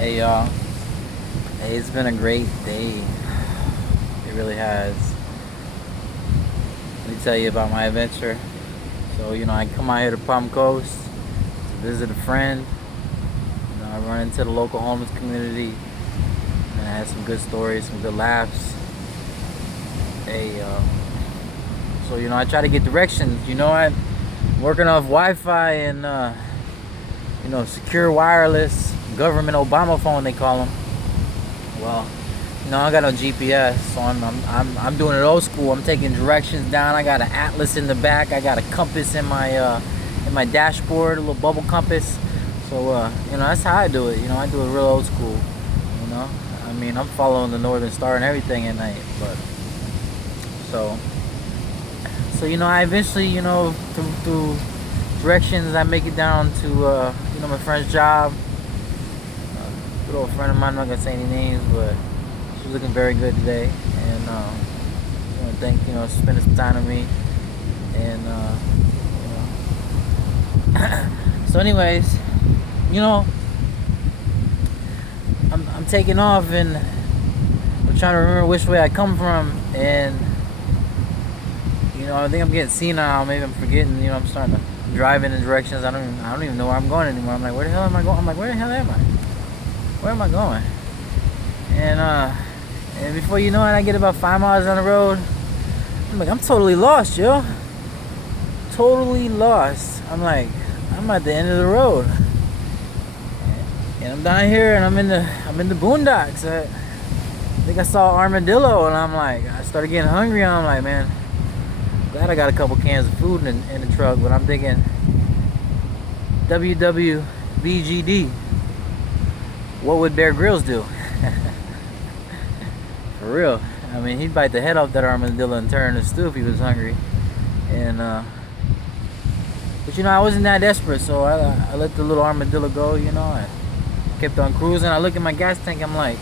Hey y'all. Hey, it's been a great day. It really has. Let me tell you about my adventure. So, I come out here to Palm Coast to visit a friend. I run into the local homeless community, and I had some good stories, some good laughs. Hey, so I try to get directions. I'm working off Wi-Fi and secure wireless government Obama phone, they call them. Well, I got no GPS, so I'm doing it old school. I'm taking directions down. I got an atlas in the back. I got a compass in my dashboard, a little bubble compass. So that's how I do it. I do it real old school. I'm following the Northern Star and everything at night. But so I eventually, through directions, I make it down to my friend's job. Good old friend of mine. I'm not gonna say any names, but she's looking very good today, and spending some time with me, and so anyways, I'm taking off, and I'm trying to remember which way I come from, and I think I'm getting senile. Maybe I'm forgetting. I'm starting to drive in the directions. I don't even know where I'm going anymore. I'm like, where the hell am I going? I'm like, where the hell am I? Where am I going? And before you know it, I get about 5 miles down the road. I'm like, I'm totally lost, yo. Totally lost. I'm like, I'm at the end of the road, and I'm down here, and I'm in the boondocks. I think I saw armadillo, and I'm like, I started getting hungry. And I'm like, man, glad I got a couple cans of food in the truck. But I'm thinking, WWBGD. What would Bear Grylls do? For real. He'd bite the head off that armadillo and turn to stew if he was hungry. And but I wasn't that desperate, so I let the little armadillo go. I kept on cruising. I look at my gas tank. I'm like,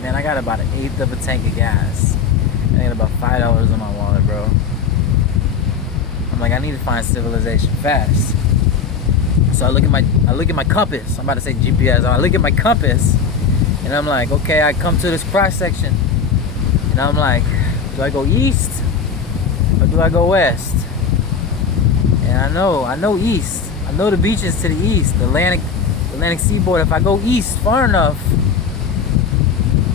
man, I got about an eighth of a tank of gas. I got about $5 in my wallet, bro. I'm like, I need to find civilization fast. So I look at my compass. I'm about to say GPS. I look at my compass, and I'm like, okay, I come to this cross section, and I'm like, do I go east or do I go west? And I know east. I know the beaches to the east, the Atlantic seaboard. If I go east far enough,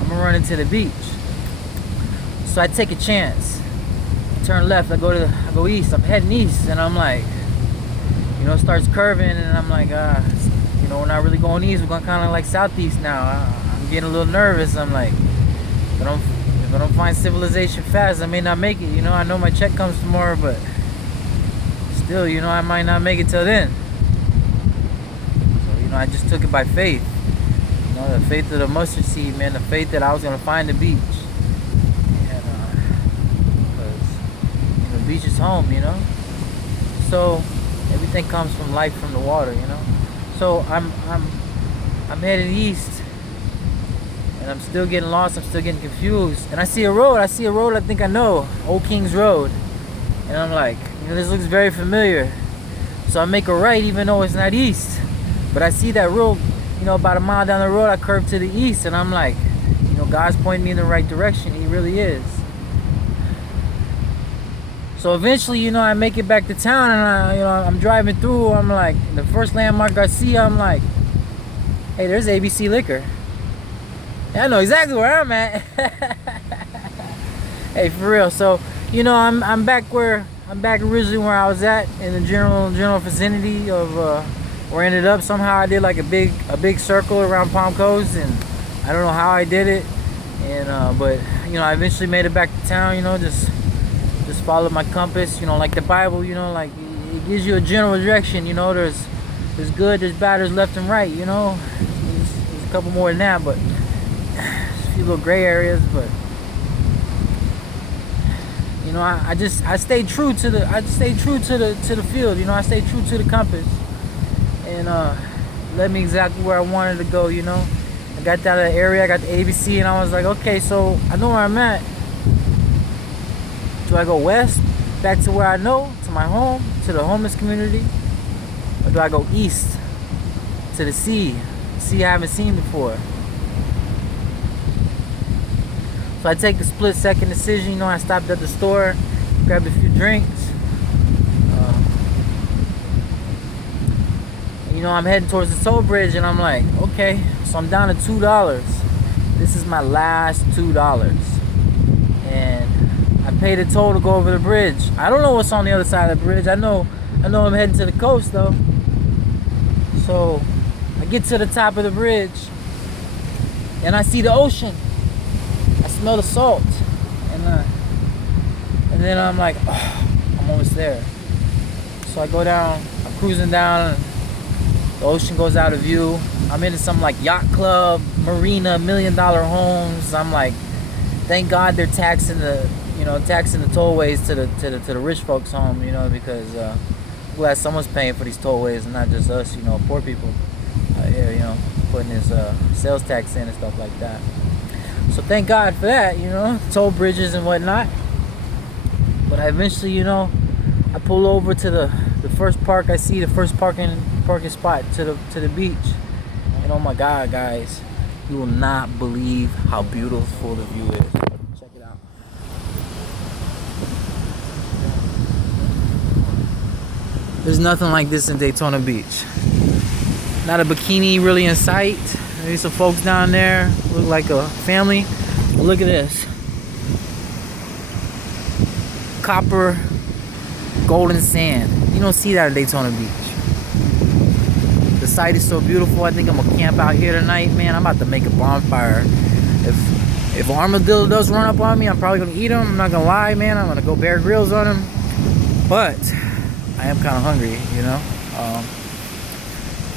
I'm gonna run into the beach. So I take a chance. I turn left. I go east. I'm heading east, and I'm like, it starts curving, and I'm like, we're not really going east. We're going kind of like southeast now. I'm getting a little nervous. I'm like, if I don't find civilization fast, I may not make it. I know my check comes tomorrow, but still, I might not make it till then. So, I just took it by faith. The faith of the mustard seed, man. The faith that I was gonna find the beach, and because the beach is home, So everything comes from life, from the water, So I'm headed east, and I'm still getting lost. I'm still getting confused. And I see a road. I think I know, Old Kings Road. And I'm like, this looks very familiar. So I make a right, even though it's not east. But I see that road, about a mile down the road. I curve to the east, and I'm like, God's pointing me in the right direction. He really is. So eventually, I make it back to town, and I'm driving through. I'm like, the first landmark I see, I'm like, hey, there's ABC Liquor. And I know exactly where I'm at. Hey, for real. So, I'm back originally where I was at, in the general vicinity of where I ended up. Somehow I did like a big circle around Palm Coast, and I don't know how I did it. And but I eventually made it back to town. Just follow my compass, like the Bible, like it gives you a general direction. There's good, there's bad, there's left and right. There's a couple more than that, but there's a few little gray areas. But I stayed true to the field. I stayed true to the compass, and led me exactly where I wanted to go. I got down to the area, I got the ABC, and I was like, okay, so I know where I'm at. Do I go west, back to where I know, to my home, to the homeless community? Or do I go east, to the sea, see I haven't seen before. So I take a split-second decision. You know, I stopped at the store, grabbed a few drinks. You know, I'm heading towards the toll bridge, and I'm like, okay, so I'm down to $2. This is my last $2, and I paid a toll to go over the bridge. I don't know what's on the other side of the bridge. I know I'm heading to the coast though. So I get to the top of the bridge, and I see the ocean. I smell the salt, and then I'm like, oh, I'm almost there. So I go down. I'm cruising down. The ocean goes out of view. I'm into some like yacht club, marina, $1 million homes. I'm like, thank God they're taxing the tollways to the rich folks' home, you know, because glad someone's paying for these tollways and not just us, you know, poor people here, you know, putting this sales tax in and stuff like that. So thank God for that, you know, toll bridges and whatnot. But I eventually, you know, I pull over to the first park I see, the first parking spot to the beach, and oh my God, guys, you will not believe how beautiful the view is. Check it out. There's nothing like this in Daytona Beach. Not a bikini really in sight. Maybe some folks down there look like a family. Look at this. Copper golden sand. You don't see that in Daytona Beach. The site is so beautiful. I think I'm gonna camp out here tonight, man. I'm about to make a bonfire. If an armadillo does run up on me, I'm probably gonna eat him. I'm not gonna lie, man. I'm gonna go Bear Grylls on him. But I am kind of hungry, you know.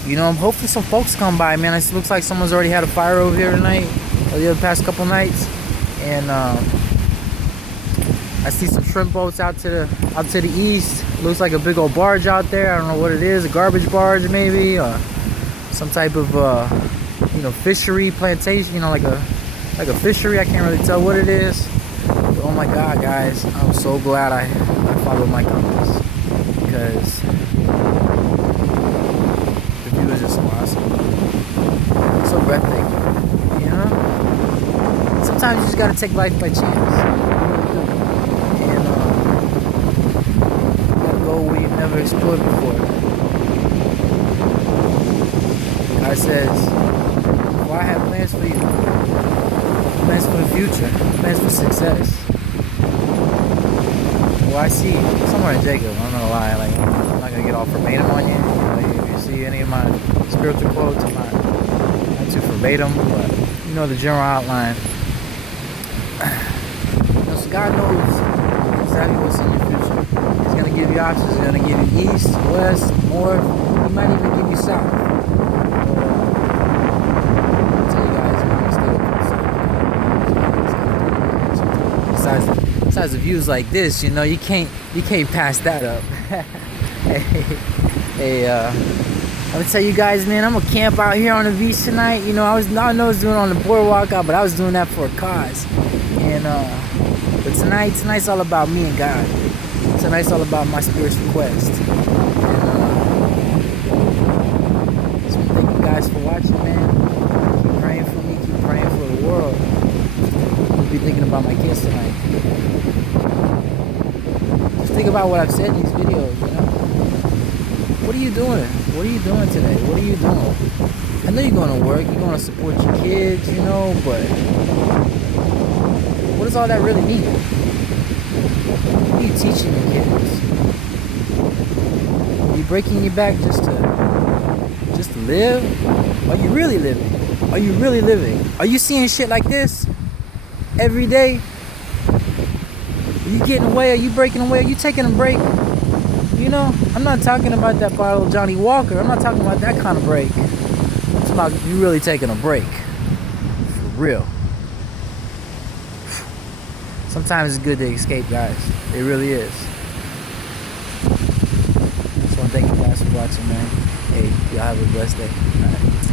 You know, hopefully some folks come by, man. It looks like someone's already had a fire over here tonight, or the past couple nights, and I see some shrimp boats out to the east. Looks like a big old barge out there. I don't know what it is, a garbage barge maybe, or some type of you know, fishery plantation. You know, like a fishery. I can't really tell what it is. But oh my God, guys, I'm so glad I followed my compass, because the view is just so awesome, so breathtaking. You know, sometimes you just gotta take life by chance. Where you've never explored before. God says, well, I have plans for you. Plans for the future. Plans for success. Well, I see somewhere in Jacob, I'm not gonna lie, like, I'm not gonna get all verbatim on you. You know, if you see any of my spiritual quotes, I'm not too verbatim, but you know the general outline. You know, so God knows exactly what's in your future. He's gonna give you options. He's gonna give you east, west, north. He might even give you south. I'll tell you guys, man, besides the views like this, you know, you can't pass that up. I'm gonna tell you guys, man, I'm gonna camp out here on the beach tonight. You know, I know I was doing it on the boardwalk out, but I was doing that for a cause. And but tonight's all about me and God. Tonight's all about my spiritual quest. And so thank you guys for watching, man. Keep praying for me. Keep praying for the world. We'll be thinking about my kids tonight. Just think about what I've said in these videos, you know. What are you doing? What are you doing today? What are you doing? I know you're going to work. You're going to support your kids, you know, but what does all that really mean? What are you teaching your kids? Are you breaking your back just to live? Are you really living? Are you really living? Are you seeing shit like this every day? Are you getting away? Are you breaking away? Are you taking a break? You know, I'm not talking about that bottle of Johnny Walker. I'm not talking about that kind of break. It's about you really taking a break. For real. Sometimes it's good to escape, guys. It really is. So I thank you guys for watching, man. Hey, y'all have a blessed day. All right.